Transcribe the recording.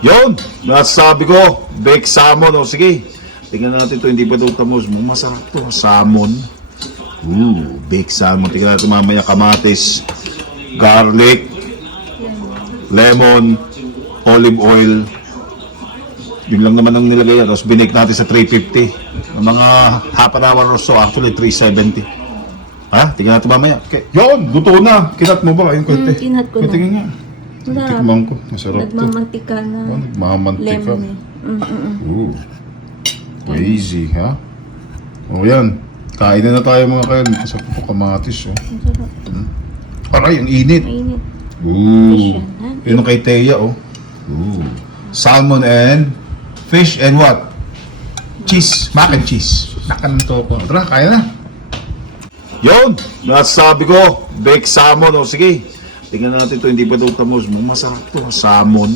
Yun! Nasabi ko, baked salmon. O sige, tingnan natin ito. Hindi pa ito tamos mo. Masarap ito. Salmon. Baked salmon. Tingnan natin mamaya kamatis, garlic, lemon, olive oil. Yun lang naman ang nilagay yan. Tapos binake natin sa 350. Mga half an hour or so. Actually, 370. Ha? Tingnan natin mamaya. Okay. Yun! Luto na. Kinat mo ba? Yung konti. Kinat ko na. Tingnan nga. Masarap. Tikman ko. Masarap to. Nagmamantika na Nagmamantika. lemon eh. Crazy, ha? O yan. Kain na tayo mga kayan. Masarap po kamatis, oh. Masarap. Aray, ang init. Mainit. Ooh. Fish yan, ha? Yun ang kay Teya, oh. Salmon and fish and what? Cheese. Mac and cheese. Nakanto ko. Tara, kaya na. Yun! Nasabi ko, baked salmon. O sige, tingnan natin ito. Hindi pa ito tamos mo. Masarap ito. Salmon.